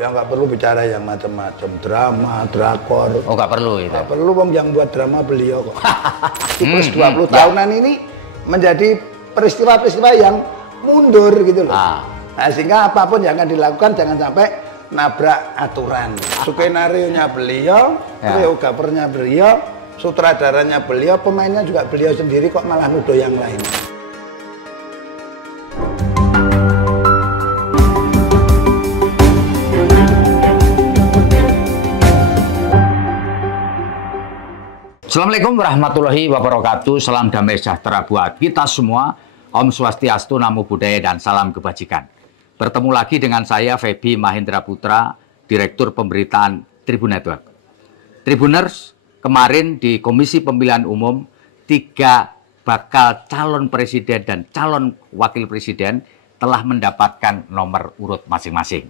Ya nggak perlu bicara yang macam-macam, drama, drakor. Oh, nggak perlu itu. Nggak perlu, Bang, yang buat drama beliau kok. Plus 20 tahunan ini menjadi peristiwa-peristiwa yang mundur gitu loh. Nah, sehingga apapun yang akan dilakukan jangan sampai nabrak aturan. Skenario-nya beliau, koreografernya beliau, sutradaranya beliau, pemainnya juga beliau sendiri, kok malah nuduh yang lain. Assalamualaikum warahmatullahi wabarakatuh. Salam damai sejahtera buat kita semua. Om Swastiastu, Namo Buddhaya, dan salam kebajikan. Bertemu lagi dengan saya, Feby Mahendra Putra, Direktur Pemberitaan Tribun Network. Tribuners, kemarin di Komisi Pemilihan Umum, 3 bakal calon presiden dan calon wakil presiden telah mendapatkan nomor urut masing-masing.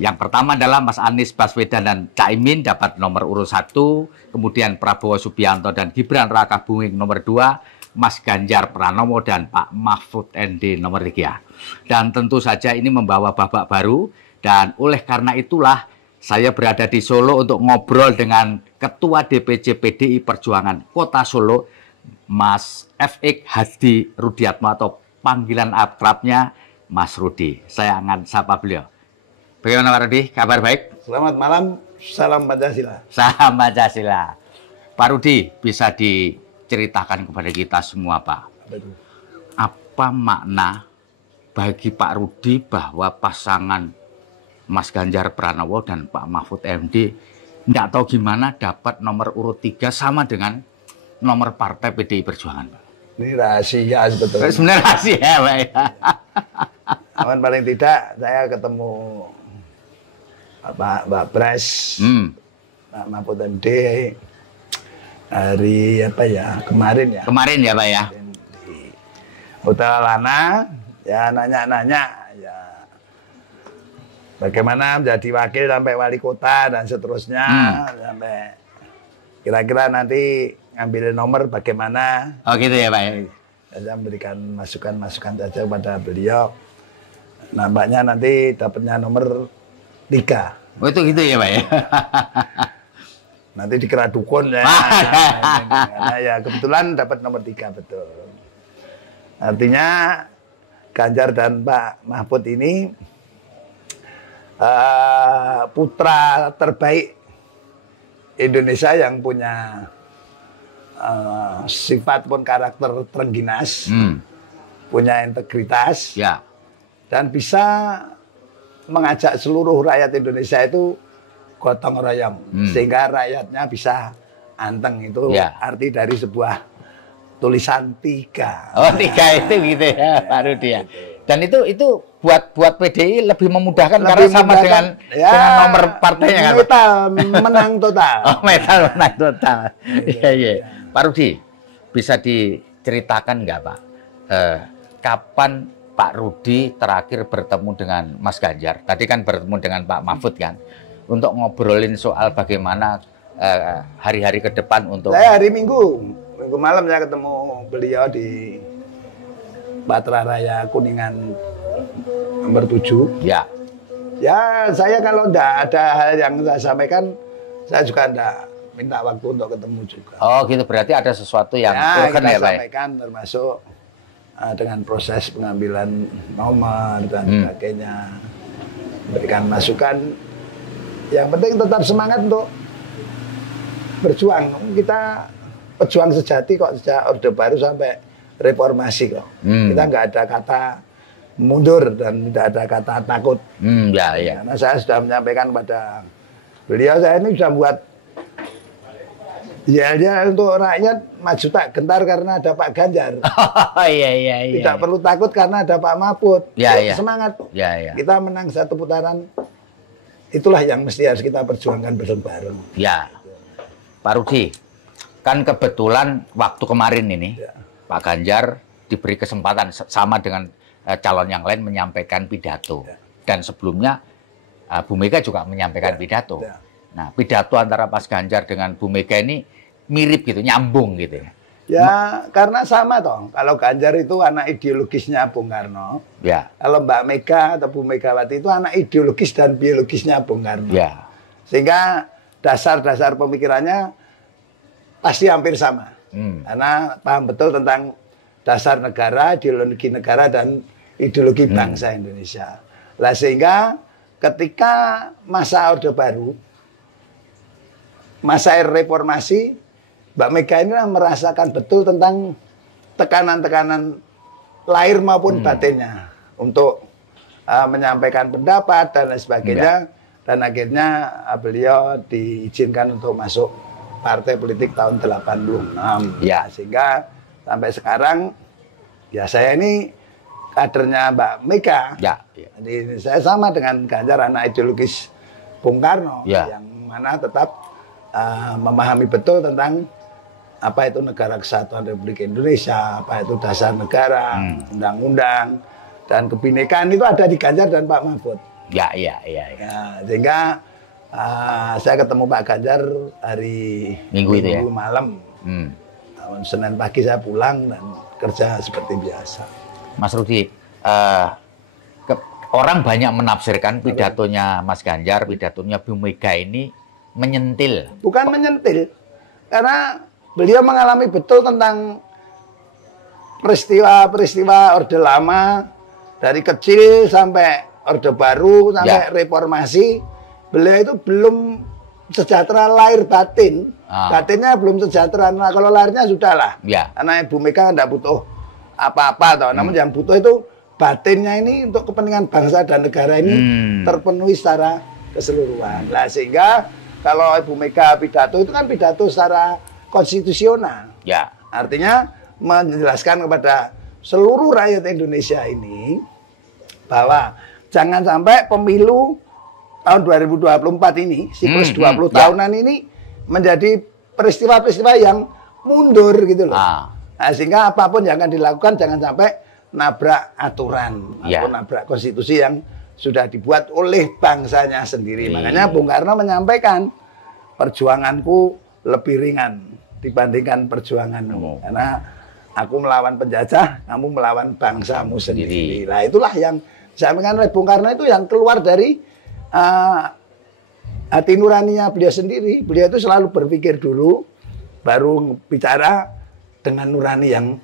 Yang pertama adalah Mas Anies Baswedan dan Caimin dapat nomor urut 1, kemudian Prabowo Subianto dan Gibran Raka Buming nomor 2, Mas Ganjar Pranowo dan Pak Mahfud MD nomor 3. Dan tentu saja ini membawa babak baru, dan oleh karena itulah saya berada di Solo untuk ngobrol dengan Ketua DPC PDI Perjuangan Kota Solo, Mas F.X. Hadi Rudiatmo atau panggilan akrabnya Mas Rudi. Saya akan sapa beliau. Bagaimana Pak Rudi? Kabar baik? Selamat malam, salam Pancasila. Salam Pancasila. Pak Rudi, bisa diceritakan kepada kita semua, Pak, apa makna bagi Pak Rudi bahwa pasangan Mas Ganjar Pranowo dan Pak Mahfud MD tidak tahu gimana dapat nomor urut 3 sama dengan nomor partai PDI Perjuangan, Pak? Ini rahasia sebetulnya. Sebenarnya rahasia, Pak. Aman, paling tidak saya ketemu Pak Pres, Pak Mahfud MD hari apa ya, kemarin ya. Kemarin ya, Pak ya. Di Hotel Lana, ya nanya-nanya ya bagaimana menjadi wakil sampai wali kota dan seterusnya, sampai kira-kira nanti ngambil nomor bagaimana. Oh gitu ya, Pak ya. Saya memberikan masukan-masukan saja kepada beliau. Nampaknya nanti dapatnya nomor 3. Oh itu gitu ya, Pak ya. Nanti dikira dukun ya. Nah, ya kebetulan dapat nomor 3, betul. Artinya Ganjar dan Pak Mahfud ini putra terbaik Indonesia yang punya sifat pun karakter terengginas, punya integritas, dan bisa mengajak seluruh rakyat Indonesia itu gotong royong, sehingga rakyatnya bisa anteng. Itu arti dari sebuah tulisan 3. Oh 3 itu gitu ya, Pak Rudi ya. Dan itu buat PDI lebih memudahkan karena sama dengan nomor partainya kan. Metal menang total. Oh metal menang total. Iya. Pak Rudi, bisa diceritakan nggak Pak, kapan Pak Rudi terakhir bertemu dengan Mas Ganjar? Tadi kan bertemu dengan Pak Mahfud kan, untuk ngobrolin soal bagaimana hari-hari ke depan untuk... Saya hari Minggu malam saya ketemu beliau di Patra Raya Kuningan nomor 7. Ya. Ya, saya kalau enggak ada hal yang saya sampaikan, saya juga enggak minta waktu untuk ketemu juga. Oh gitu, berarti ada sesuatu yang kita ya, Pak? sampaikan, termasuk dengan proses pengambilan nomor dan sebagainya, memberikan masukan. Yang penting tetap semangat untuk berjuang. Kita pejuang sejati kok, sejak Orde Baru sampai reformasi kok. Kita nggak ada kata mundur dan tidak ada kata takut. Karena saya sudah menyampaikan kepada beliau, saya ini sudah buat ya untuk rakyat maju tak gentar karena ada Pak Ganjar. Iya. Tidak perlu takut karena ada Pak Mahfud. Semangat. Kita menang 1 putaran. Itulah yang mesti harus kita perjuangkan bareng-bareng. Ya, Pak Rudi, kan kebetulan waktu kemarin ini Pak Ganjar diberi kesempatan sama dengan calon yang lain menyampaikan pidato. Dan sebelumnya Bu Mega juga menyampaikan pidato. Nah, pidato antara Mas Ganjar dengan Bu Mega ini mirip gitu, nyambung gitu. Ya, karena sama toh. Kalau Ganjar itu anak ideologisnya Bung Karno. Ya. Kalau Mbak Mega atau Bu Megawati itu anak ideologis dan biologisnya Bung Karno. Ya. Sehingga dasar-dasar pemikirannya pasti hampir sama. Karena paham betul tentang dasar negara, ideologi negara, dan ideologi bangsa Indonesia. Lah sehingga ketika masa Orde Baru, masa reformasi, Mbak Mega ini merasakan betul tentang tekanan-tekanan lahir maupun batinnya untuk menyampaikan pendapat dan lain sebagainya. Dan akhirnya beliau diizinkan untuk masuk partai politik tahun 86. Ya. Sehingga sampai sekarang ya saya ini kadernya Mbak Mega. Ya. Jadi saya sama dengan Ganjar, anak ideologis Bung Karno, yang mana tetap memahami betul tentang apa itu Negara Kesatuan Republik Indonesia, apa itu dasar negara, undang-undang, dan kebinekaan itu ada di Ganjar dan Pak Mahfud. Ya, sehingga saya ketemu Pak Ganjar hari Minggu itu ya? Malam. Senin pagi saya pulang dan kerja seperti biasa. Mas Rudi, orang banyak menafsirkan pidatonya Mas Ganjar, pidatonya Bu Mega ini menyentil. Bukan menyentil, karena beliau mengalami betul tentang peristiwa-peristiwa Orde Lama, dari kecil sampai Orde Baru, sampai reformasi. Beliau itu belum sejahtera lahir batin. Batinnya belum sejahtera. Nah, kalau lahirnya sudah lah. Karena Ibu Mega tidak butuh apa-apa. Namun yang butuh itu batinnya ini untuk kepentingan bangsa dan negara ini terpenuhi secara keseluruhan. Nah, sehingga kalau Ibu Mega pidato itu kan pidato secara konstitusional. Artinya menjelaskan kepada seluruh rakyat Indonesia ini bahwa jangan sampai pemilu tahun 2024 ini, siklus 20 tahunan ini menjadi peristiwa-peristiwa yang mundur gitu loh. Nah, sehingga apapun yang akan dilakukan jangan sampai nabrak aturan atau nabrak konstitusi yang sudah dibuat oleh bangsanya sendiri. Makanya Bung Karno menyampaikan, perjuanganku lebih ringan dibandingkan perjuanganmu. Karena aku melawan penjajah, kamu melawan bangsamu sendiri. Nah, itulah yang disampaikan oleh Bung Karno, itu yang keluar dari hati nuraninya beliau sendiri. Beliau itu selalu berpikir dulu, baru bicara dengan nurani yang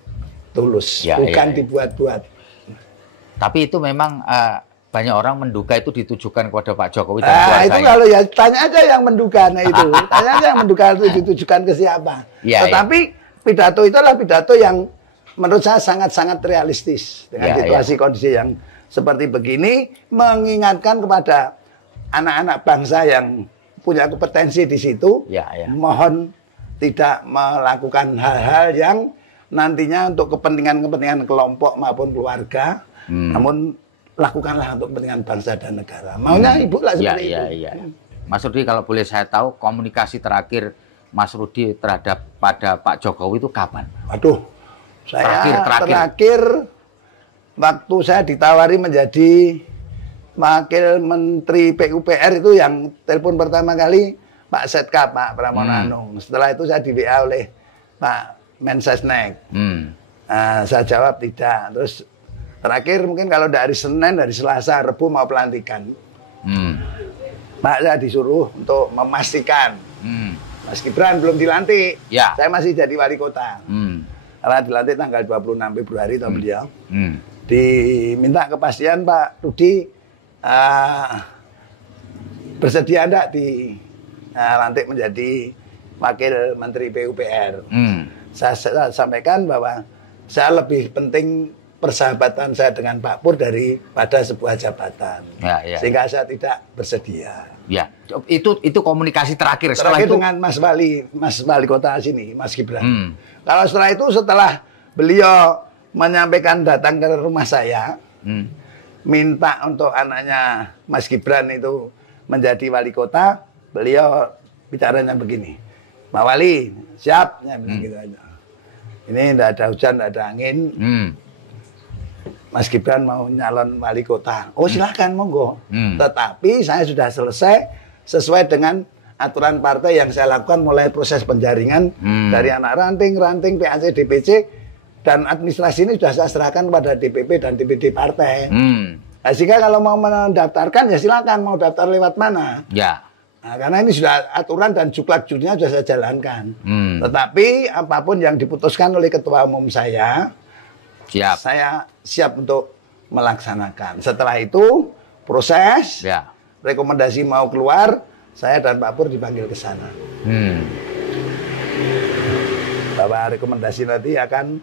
tulus, bukan dibuat-buat. Tapi itu memang banyak orang menduga itu ditujukan kepada Pak Jokowi dan keluarganya. Itu kalau ya tanya aja yang menduga itu. Tanya aja yang menduga itu ditujukan ke siapa. Tetapi pidato itu adalah pidato yang menurut saya sangat-sangat realistis dengan situasi kondisi yang seperti begini, mengingatkan kepada anak-anak bangsa yang punya kompetensi di situ, mohon tidak melakukan hal-hal yang nantinya untuk kepentingan-kepentingan kelompok maupun keluarga, namun lakukanlah untuk kepentingan bangsa dan negara. Maunya Ibu lah seperti itu. Mas Rudi, kalau boleh saya tahu, komunikasi terakhir Mas Rudi terhadap pada Pak Jokowi itu kapan? Waduh, saya terakhir waktu saya ditawari menjadi Wakil Menteri PUPR itu yang telepon pertama kali Pak Setka, Pak Pramono Anung. Setelah itu saya di WA oleh Pak Mensesnek. Saya jawab tidak. Terus terakhir mungkin kalau dari Senin, dari Selasa, Rebu mau pelantikan. Pak, saya disuruh untuk memastikan Mas Gibran belum dilantik. Saya masih jadi wali kota. Karena dilantik tanggal 26 Februari tahun beliau. Diminta kepastian, Pak Rudi, bersedia enggak dilantik menjadi Wakil Menteri PUPR. Saya sampaikan bahwa saya lebih penting persahabatan saya dengan Pak Pur daripada sebuah jabatan. Sehingga saya tidak bersedia. Itu komunikasi terakhir. Setelah itu dengan Mas Wali Kota sini, Mas Gibran. Kalau setelah itu, setelah beliau menyampaikan datang ke rumah saya, minta untuk anaknya Mas Gibran itu menjadi wali kota, beliau bicaranya begini, Pak Wali, siap? Ya, gitu aja. Ini tidak ada hujan, tidak ada angin. Mas Gibran mau nyalon wali kota. Oh, silahkan, monggo. Tetapi saya sudah selesai sesuai dengan aturan partai yang saya lakukan mulai proses penjaringan dari anak ranting, PAC, DPC, dan administrasi ini sudah saya serahkan kepada DPP dan DPD partai. Nah, sehingga kalau mau mendaftarkan ya silakan, mau daftar lewat mana. Ya. Nah, karena ini sudah aturan dan juklak-juknya sudah saya jalankan. Tetapi apapun yang diputuskan oleh ketua umum saya saya siap untuk melaksanakan. Setelah itu proses, rekomendasi mau keluar, saya dan Pak Pur dipanggil ke sana. Bahwa rekomendasi nanti akan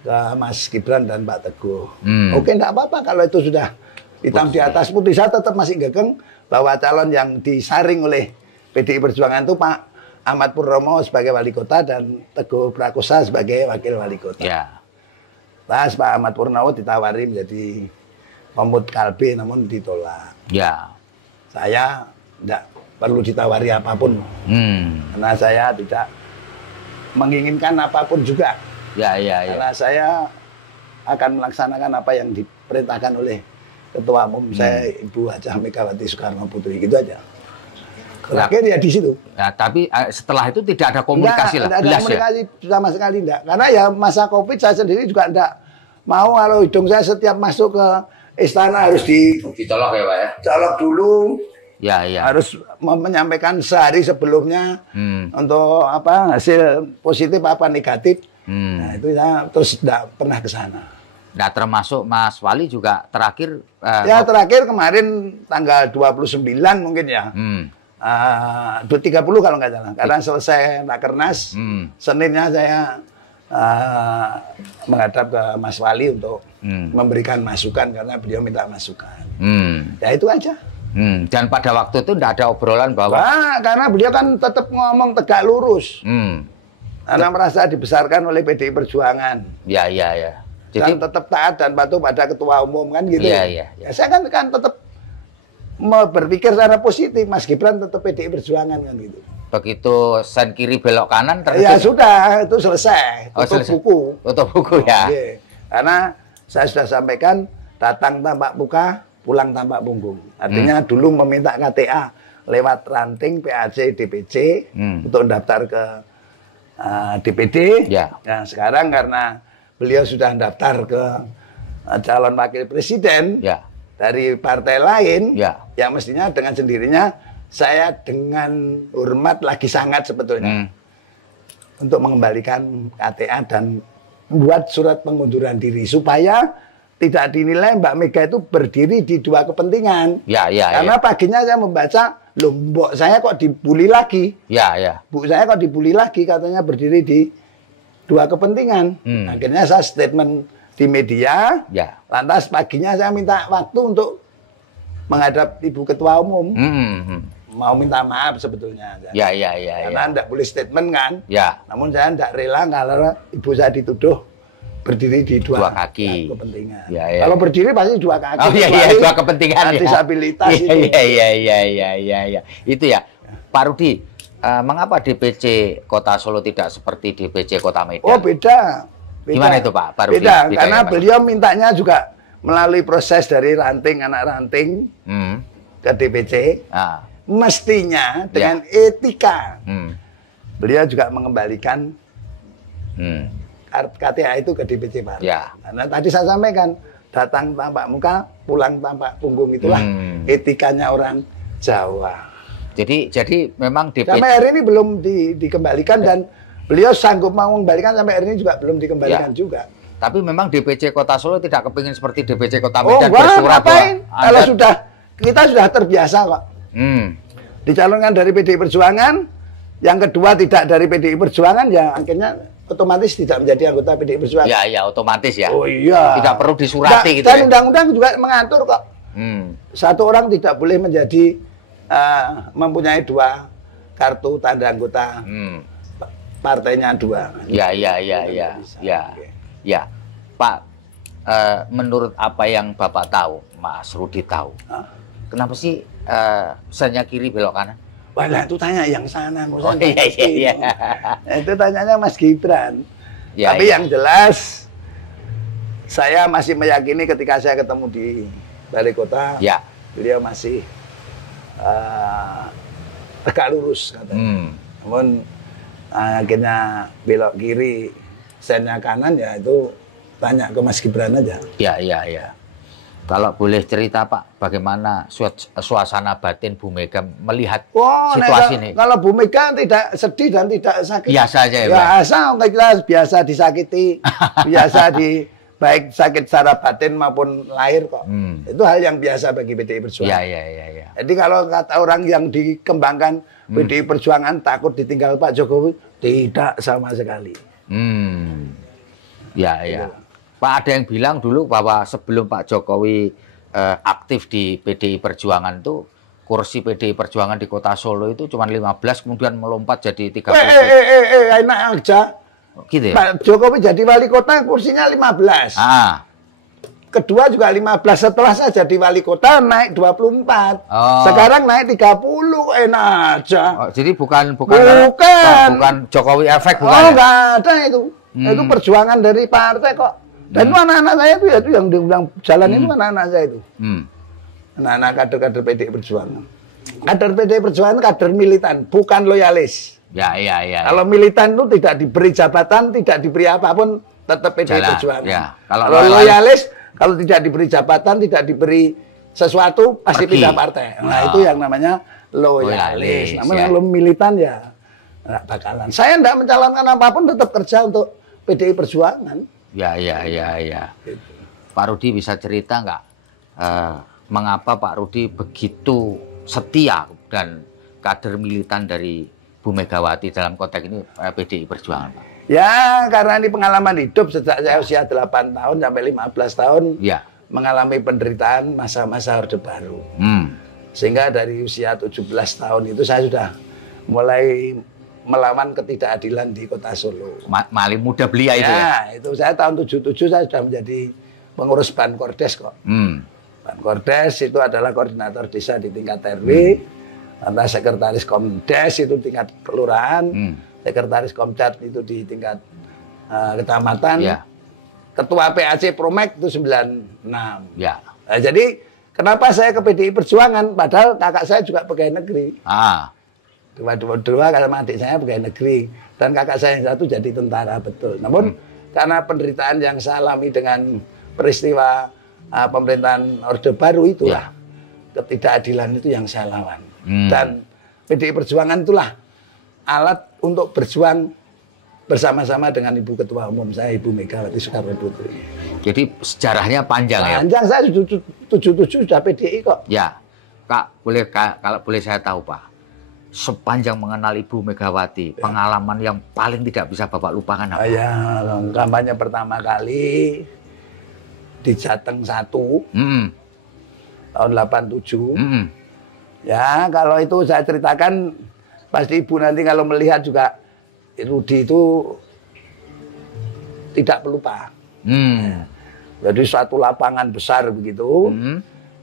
ke Mas Gibran dan Pak Teguh. Oke, enggak apa-apa kalau itu sudah hitam di atas putih. Saya tetap masih gegeng bahwa calon yang disaring oleh PDI Perjuangan itu Pak Ahmad Purnomo sebagai wali kota dan Teguh Prakosa sebagai wakil wali kota. Pas Pak Ahmad Purnomo ditawari menjadi Komut Kalbe namun ditolak. Saya tidak perlu ditawari apapun. Karena saya tidak menginginkan apapun juga. Karena saya akan melaksanakan apa yang diperintahkan oleh Ketua Umum saya, Ibu Hajah Megawati Soekarno Putri, gitu aja. Terakhir ya di situ. Tapi setelah itu tidak ada komunikasi lah. Tidak ada komunikasi sama sekali enggak. Karena ya masa Covid saya sendiri juga enggak mau kalau hidung saya setiap masuk ke istana harus ditolak ya Pak ya. Colok dulu. Harus menyampaikan sehari sebelumnya untuk apa hasil positif apa negatif. Nah, itu saya terus tidak pernah ke sana. Nah, termasuk Mas Wali juga terakhir terakhir kemarin tanggal 29 mungkin ya. 30 kalau nggak salah. Karena selesai Rakernas, Seninnya saya menghadap ke Mas Wali untuk memberikan masukan karena beliau minta masukan. Ya itu aja. Dan pada waktu itu tidak ada obrolan bahwa karena beliau kan tetap ngomong tegak lurus. Karena merasa dibesarkan oleh PDI Perjuangan. Jadi dan tetap taat dan patuh pada ketua umum kan gitu. Ya, saya kan tetap mau berpikir secara positif. Mas Gibran tetap PDI Perjuangan kan gitu. Begitu sen kiri belok kanan ya sudah itu selesai. Tutup buku ya. Karena saya sudah sampaikan datang tanpa muka, pulang tanpa punggung. Artinya dulu meminta KTA lewat ranting PAC DPC untuk daftar ke DPD. Nah, sekarang karena beliau sudah daftar ke calon wakil presiden dari partai lain, ya mestinya dengan sendirinya saya dengan hormat lagi sangat sebetulnya untuk mengembalikan KTA dan membuat surat pengunduran diri supaya tidak dinilai Mbak Mega itu berdiri di dua kepentingan. Karena paginya saya membaca, loh mbok saya kok dibully lagi. Bu saya kok dibully lagi katanya berdiri di dua kepentingan. Akhirnya saya statement di media. Lantas paginya saya minta waktu untuk menghadap Ibu Ketua Umum. Mau minta maaf sebetulnya. Karena tidak boleh statement kan. Namun saya tidak rela kalau Ibu saya dituduh berdiri di dua kaki kepentingan. Kalau berdiri pasti dua kaki. Dua kepentingan. Disabilitas itu. Itu ya. Pak Rudi, mengapa DPC Kota Solo tidak seperti DPC Kota Medan? Oh beda. Gimana itu Pak Rudi? Beda, karena beliau mintanya juga melalui proses dari ranting, anak ranting ke DPC. Mestinya dengan etika. Beliau juga mengembalikan KTA itu ke DPC Pak. Karena tadi saya sampaikan, datang tanpa muka, pulang tanpa punggung, itulah etikanya orang Jawa. Jadi memang DPC sampai hari ini belum dikembalikan dan beliau sanggup mau mengembalikan, sampai hari ini juga belum dikembalikan juga. Tapi memang DPC Kota Solo tidak kepingin seperti DPC Kota Medan bersurat. Kalau kita sudah terbiasa kok. Dicalonkan dari PDI Perjuangan, yang kedua tidak dari PDI Perjuangan, ya akhirnya otomatis tidak menjadi anggota PDI Perjuangan. Otomatis ya. Oh iya. Tidak perlu disurati gitu. Dan undang-undang juga mengatur kok. Satu orang tidak boleh menjadi mempunyai dua kartu tanda anggota partainya dua. Pak, menurut apa yang Bapak tahu, Mas Rudi tahu, kenapa sih sennya kiri belok kanan? Wah, itu tanya yang sana. Itu tanyanya Mas Gibran. Tapi yang jelas, saya masih meyakini ketika saya ketemu di Balai Kota, beliau masih tegak lurus katanya. Namun akhirnya belok kiri, sennya kanan ya itu tanya ke Mas Gibran aja. Ya. Kalau boleh cerita Pak, bagaimana suasana batin Bu Mega melihat situasi ini? Kalau Bu Mega tidak sedih dan tidak sakit. Biasa aja ya, biasa disakiti, biasa baik sakit secara batin maupun lahir kok. Itu hal yang biasa bagi PDI Perjuangan. Ya. Jadi kalau kata orang yang dikembangkan PDI Perjuangan takut ditinggal Pak Jokowi, tidak sama sekali. Ya. Pak, ada yang bilang dulu bahwa sebelum Pak Jokowi aktif di PDI Perjuangan itu, kursi PDI Perjuangan di kota Solo itu cuma 15, kemudian melompat jadi 30. Enak aja. Gitu ya? Pak Jokowi jadi wali kota kursinya 15. Kedua juga 15, setelah saya jadi wali kota naik 24. Sekarang naik 30, enak aja. Jadi bukan Jokowi efek, bukan? Enggak ada itu. Itu perjuangan dari partai kok. Dan itu anak-anak saya itu yang diundang jalan itu anak-anak saya itu. Anak-anak kader-kader PDI Perjuangan. Kader PDI Perjuangan kader militan, bukan loyalis. Ya. Kalau militan itu tidak diberi jabatan, tidak diberi apapun, tetap PDI Perjuangan. Ya. Kalau loyalis, kalau tidak diberi jabatan, tidak diberi sesuatu, pasti pindah partai. Nah, itu yang namanya loyalis. Namun kalau militan ya nggak bakalan. Saya tidak mencalonkan apapun, tetap kerja untuk PDI Perjuangan. Ya. Gitu. Pak Rudi bisa cerita nggak mengapa Pak Rudi begitu setia dan kader militan dari Bu Megawati dalam konteks ini PDI Perjuangan, Pak? Ya, karena ini pengalaman hidup sejak saya usia 8 tahun sampai 15 tahun mengalami penderitaan masa-masa Orde Baru. Sehingga dari usia 17 tahun itu saya sudah mulai melawan ketidakadilan di kota Solo. Mali muda belia itu ya? Itu saya tahun 77 saya sudah menjadi pengurus Bankordes kok. Bankordes itu adalah koordinator desa di tingkat RW, lantas sekretaris Komdes itu tingkat kelurahan, sekretaris Komcat itu di tingkat kecamatan, ketua PAC Promek itu 96. Nah, jadi kenapa saya ke PDI Perjuangan padahal kakak saya juga pegawai negeri. Dua karena adik saya pegawai negeri dan kakak saya yang satu jadi tentara, betul. Namun karena penderitaan yang saya alami dengan peristiwa pemerintahan Orde Baru itulah ketidakadilan itu yang saya lawan. Dan PDI Perjuangan itulah alat untuk berjuang bersama-sama dengan Ibu Ketua Umum saya, Ibu Megawati Soekarno Putri. Jadi sejarahnya panjang ya? Panjang, saya 77 sudah PDI kok. Ya, Kak, kalau boleh saya tahu Pak, sepanjang mengenal Ibu Megawati, pengalaman yang paling tidak bisa Bapak lupakan apa? Ya, kampanye pertama kali di Jateng 1 tahun 87. Ya, kalau itu saya ceritakan, pasti Ibu nanti kalau melihat juga, Rudi itu tidak pelupa. Jadi suatu lapangan besar begitu,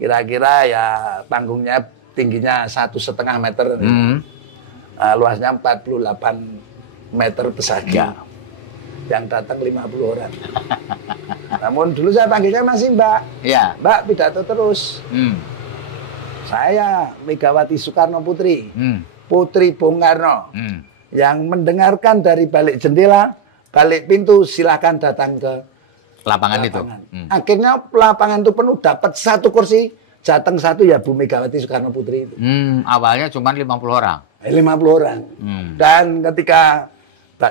kira-kira ya panggungnya tingginya 1,5 meter, luasnya 48 meter persegi. Yang datang 50 orang. Namun dulu saya panggilnya masih Mbak. Mbak pidato terus. Saya Megawati Soekarno Putri, Putri Bung Karno, yang mendengarkan dari balik jendela, balik pintu, silakan datang ke lapangan. Itu. Akhirnya lapangan itu penuh, dapat 1 kursi. Jateng 1 ya Bu Megawati Soekarno Putri itu. Awalnya cuma 50 orang. 50 orang. Dan ketika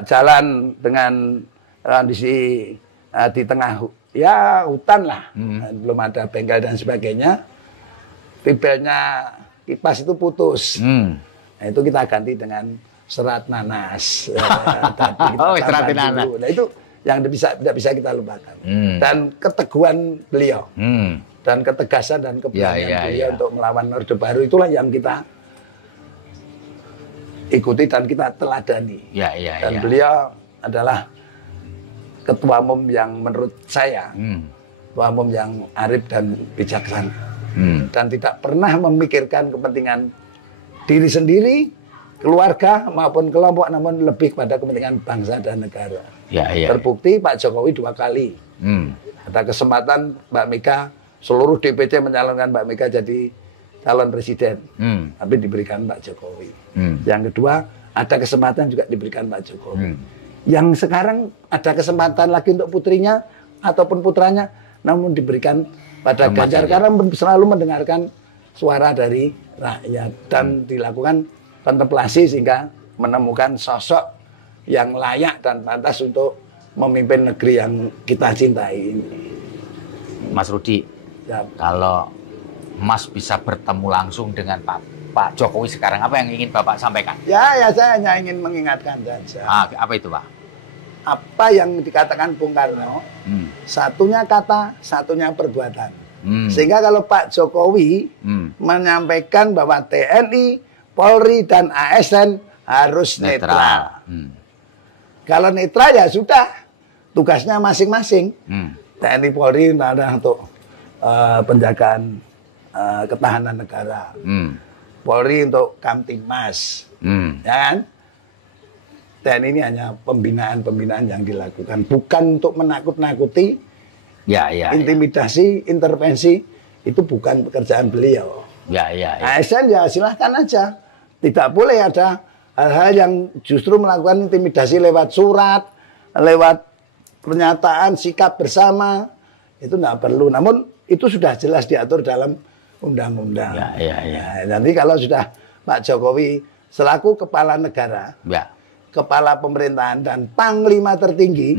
jalan dengan kondisi di tengah ya hutan lah, belum ada bengkel dan sebagainya, pibelnya kipas itu putus. Nah, itu kita ganti dengan serat nanas. Serat nanas. Nah, itu yang tidak bisa kita lupakan. Dan keteguhan beliau. Dan ketegasan dan keberanian beliau untuk melawan Orde Baru itulah yang kita ikuti dan kita teladani. Dan beliau adalah ketua umum yang menurut saya ketua umum yang arif dan bijaksana, dan tidak pernah memikirkan kepentingan diri sendiri, keluarga maupun kelompok, namun lebih pada kepentingan bangsa dan negara. Terbukti Pak Jokowi 2 kali. Ada kesempatan Mbak Mega, seluruh DPC mencalonkan Mbak Mega jadi calon presiden, tapi diberikan Pak Jokowi. Yang kedua, ada kesempatan juga diberikan Pak Jokowi. Yang sekarang ada kesempatan lagi untuk putrinya ataupun putranya, namun diberikan pada Ganjar karena selalu mendengarkan suara dari rakyat dan dilakukan kontemplasi sehingga menemukan sosok yang layak dan pantas untuk memimpin negeri yang kita cintai ini. Mas Rudi, ya. Kalau Mas bisa bertemu langsung dengan Pak Jokowi sekarang, apa yang ingin Bapak sampaikan? Ya, saya hanya ingin mengingatkan saja. Apa itu, Pak? Apa yang dikatakan Bung Karno, satunya kata, satunya perbuatan. Sehingga kalau Pak Jokowi menyampaikan bahwa TNI, Polri, dan ASN harus netral. Kalau netral ya sudah, tugasnya masing-masing. TNI, Polri ada untuk penjagaan ketahanan negara. Polri untuk Kamtibmas. Ya kan? TNI ini hanya pembinaan-pembinaan yang dilakukan, bukan untuk menakut-nakuti, intimidasi, intervensi, itu bukan pekerjaan beliau. ASN ya silahkan aja, tidak boleh ada hal-hal yang justru melakukan intimidasi lewat surat, lewat pernyataan, sikap bersama, itu tidak perlu. Namun itu sudah jelas diatur dalam undang-undang. Nanti kalau sudah Pak Jokowi selaku kepala negara, kepala pemerintahan dan panglima tertinggi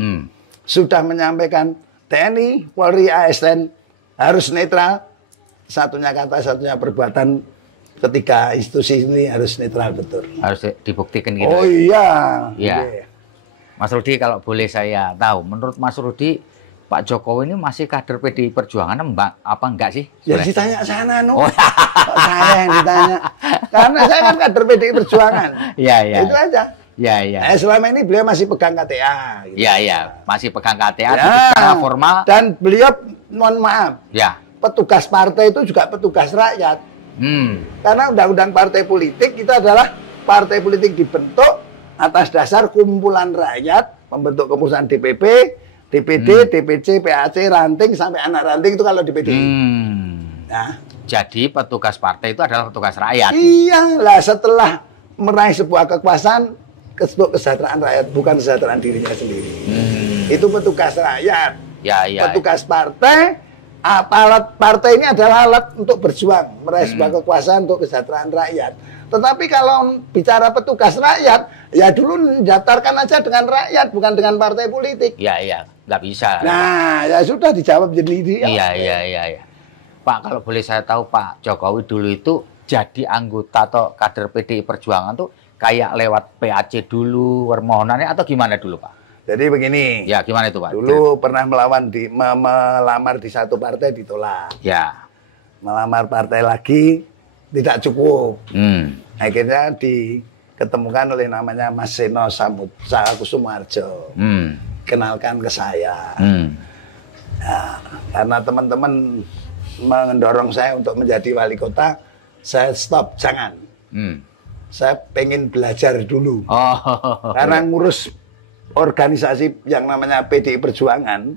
sudah menyampaikan TNI, Polri, ASN harus netral, satunya kata, satunya perbuatan, ketiga institusi ini harus netral betul. Harus dibuktikan gitu. Oh iya. Mas Rudi, kalau boleh saya tahu, menurut Mas Rudi, Pak Jokowi ini masih kader PDI Perjuangan apa enggak sih? Ya ditanya sana, saya yang ditanya. Karena saya kan kader PDI Perjuangan. Itu aja. Selama ini beliau masih pegang KTA. Gitu. Masih pegang KTA secara formal. Dan beliau, mohon maaf, petugas partai itu juga petugas rakyat. Karena undang-undang partai politik itu adalah partai politik dibentuk atas dasar kumpulan rakyat, membentuk keputusan DPP, DPD, DPC, PAC, ranting sampai anak ranting itu kalau di PDI. Jadi petugas partai itu adalah petugas rakyat. Iya lah, setelah meraih sebuah kekuasaan, kesejahteraan rakyat, bukan kesejahteraan dirinya sendiri. Itu petugas rakyat. Petugas partai, alat partai ini adalah alat untuk berjuang, meraih sebuah kekuasaan untuk kesejahteraan rakyat. Tetapi kalau bicara petugas rakyat, ya dulu daftarkan aja dengan rakyat, bukan dengan partai politik. Nggak bisa. Nah, ya sudah dijawab sendiri. Pak, kalau boleh saya tahu, Pak Jokowi dulu itu jadi anggota atau kader PDI Perjuangan tuh kayak lewat PAC dulu, permohonannya atau gimana dulu, Pak? Jadi begini. Gimana itu, Pak? Dulu pernah melamar di satu partai ditolak. Melamar partai lagi tidak cukup. Akhirnya diketemukan oleh namanya Mas Seno Kusumarjo. Kenalkan ke saya. Karena teman-teman mendorong saya untuk menjadi wali kota, saya stop, jangan. Saya pengen belajar dulu. Karena ngurus organisasi yang namanya PDI Perjuangan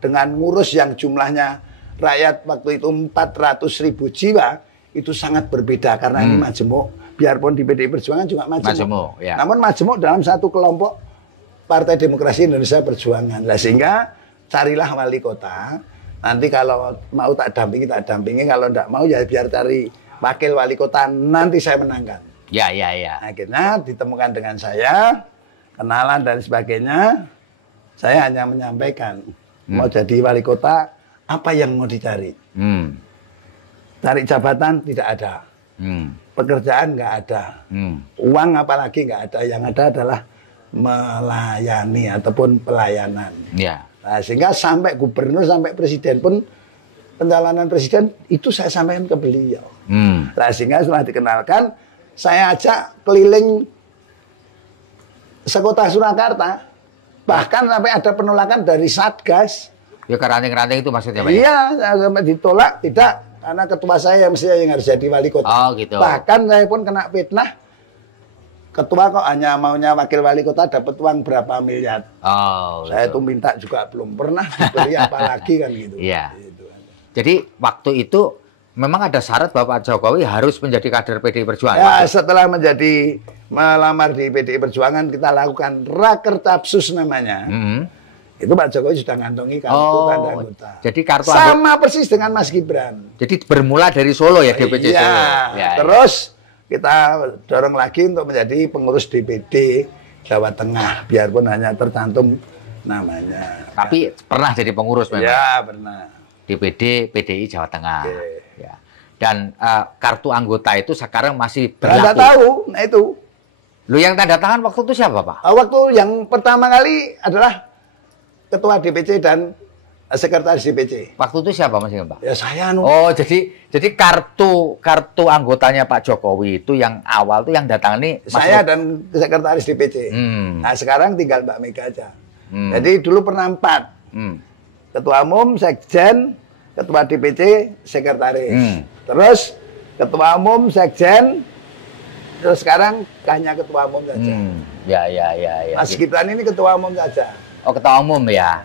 dengan ngurus yang jumlahnya rakyat waktu itu 400.000 jiwa, itu sangat berbeda karena ini majemuk. Biarpun di PDI Perjuangan juga majemuk. Namun majemuk dalam satu kelompok Partai Demokrasi Indonesia Perjuangan. Sehingga carilah wali kota. Nanti kalau mau tak dampingi, kalau enggak mau ya biar cari wakil wali kota, nanti saya menangkan. Akhirnya ditemukan dengan saya, kenalan dan sebagainya. Saya hanya menyampaikan, mau jadi wali kota, apa yang mau dicari? Cari jabatan tidak ada. Pekerjaan nggak ada. Uang apalagi nggak ada. Yang ada adalah melayani ataupun pelayanan. Nah, sehingga sampai gubernur, sampai presiden pun, pencalonan presiden itu saya sampaikan ke beliau. Nah, sehingga setelah dikenalkan, saya ajak keliling sekota Surakarta. Bahkan sampai ada penolakan dari Satgas. Ke ranting-ranting itu maksudnya, Pak? Iya, sampai ditolak, tidak. Karena ketua saya mestinya yang harus jadi wali kota. Bahkan saya pun kena fitnah. Ketua kok hanya maunya wakil wali kota dapat uang berapa miliar. Saya tuh minta juga belum pernah diberi apalagi kan gitu. Jadi waktu itu memang ada syarat bahwa Pak Jokowi harus menjadi kader PDI Perjuangan. Ya, setelah melamar di PDI Perjuangan, kita lakukan Rakertapsus namanya. Itu Pak Jokowi sudah ngantongi kartu tanda anggota. Jadi kartu sama persis dengan Mas Gibran. Jadi bermula dari Solo ya, DPC iya, Solo. Ya, terus kita dorong lagi untuk menjadi pengurus DPD Jawa Tengah, biarpun hanya tercantum namanya. Tapi pernah jadi pengurus memang? Ya, pernah. DPD PDI Jawa Tengah. Oke. Ya. Dan kartu anggota itu sekarang masih Nggak berlaku? tahu, nah itu. Lu yang tanda tangan waktu itu siapa, Pak? Waktu yang pertama kali adalah Ketua DPC dan Sekretaris DPC. Waktu itu siapa Mas Pak? Ya saya Oh, jadi kartu anggotanya Pak Jokowi itu yang awal tuh yang datangani saya dan Sekretaris DPC. Nah, sekarang tinggal Mbak Mega aja. Jadi dulu pernah 4. Ketua Umum, Sekjen, Ketua DPC, Sekretaris. Terus Ketua Umum, Sekjen, terus sekarang hanya Ketua Umum saja. Ya. Mas Gibran ini Ketua Umum saja. Oh, Ketua Umum ya.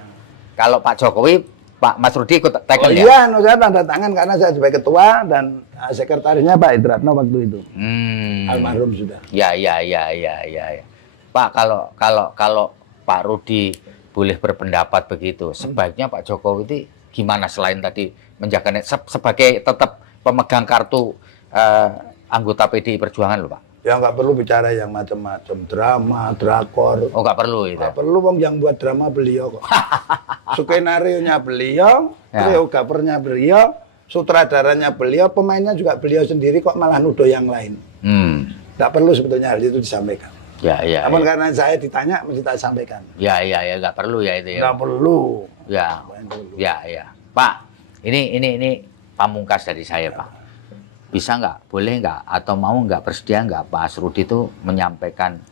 Kalau Pak Jokowi, Pak Mas Rudi ikut tackle ya? Iya, saya tanda tangan karena saya sebagai ketua dan sekretarisnya Pak Idratno waktu itu. Almarhum sudah. Ya. Pak, kalau Pak Rudi boleh berpendapat begitu, sebaiknya Pak Jokowi itu gimana selain tadi menjaga sebagai tetap pemegang kartu anggota PDI Perjuangan loh, Pak? Ya nggak perlu bicara yang macam-macam, drama, drakor. Oh, nggak perlu itu. Nggak perlu, wong yang buat drama beliau kok. Skenario-nya beliau, koreografernya beliau, sutradaranya beliau, pemainnya juga beliau sendiri, kok malah nuduh yang lain. Nggak perlu sebetulnya hal itu disampaikan. Ya. Namun karena saya ditanya, mesti tak sampaikan. Ya, nggak perlu ya itu ya. Nggak perlu. Ya. Pak, ini pamungkas dari saya, Pak. Bisa nggak, boleh nggak, atau mau nggak, bersedia nggak Pak Asrudi itu menyampaikan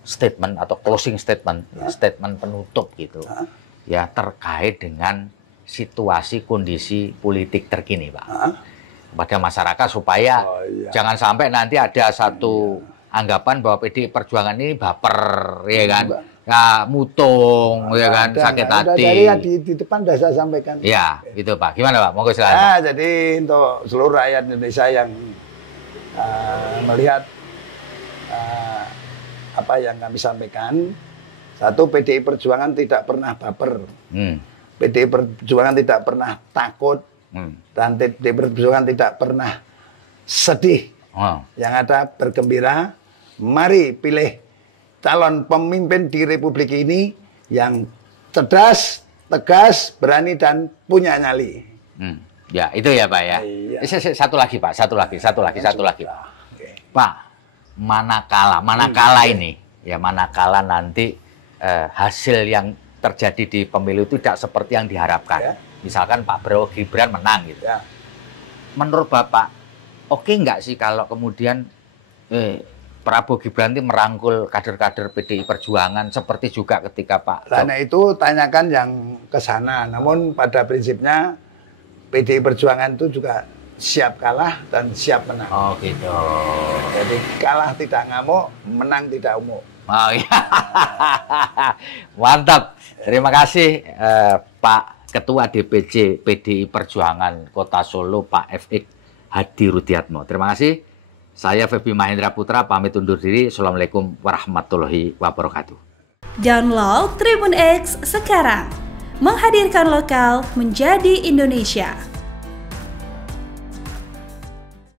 statement atau closing statement, statement penutup gitu, ya terkait dengan situasi kondisi politik terkini, Pak, kepada masyarakat supaya jangan sampai nanti ada satu anggapan bahwa PDI Perjuangan ini baper, ya kan, ya mutung, ya kan, sakit hati. Di depan sudah saya sampaikan. Ya, itu Pak. Gimana Pak? Monggo silakan. Nah, jadi untuk seluruh rakyat Indonesia yang melihat apa yang kami sampaikan, satu, PDI Perjuangan tidak pernah baper. PDI Perjuangan tidak pernah takut. Dan PDI Perjuangan tidak pernah sedih. Yang ada bergembira. Mari pilih calon pemimpin di Republik ini yang cerdas, tegas, berani, dan punya nyali. Ya, itu ya Pak ya. Iya. Satu lagi Pak, satu lagi. Pak, manakala nanti hasil yang terjadi di pemilu itu tidak seperti yang diharapkan. Misalkan Pak Prabowo Gibran menang gitu. Menurut Bapak, oke nggak sih kalau kemudian Prabowo Gibran itu merangkul kader-kader PDI Perjuangan seperti juga ketika Pak. Karena itu tanyakan yang ke sana. Namun pada prinsipnya PDI Perjuangan itu juga siap kalah dan siap menang. Oh gitu. Jadi kalah tidak ngamuk, menang tidak umuk. Oh iya. Mantap. Terima kasih Pak Ketua DPC PDI Perjuangan Kota Solo, Pak FX Hadi Rudiatmo. Terima kasih. Saya Febi Mahendra Putra pamit undur diri. Assalamualaikum warahmatullahi wabarakatuh. Download Tribun X sekarang. Menghadirkan lokal menjadi Indonesia.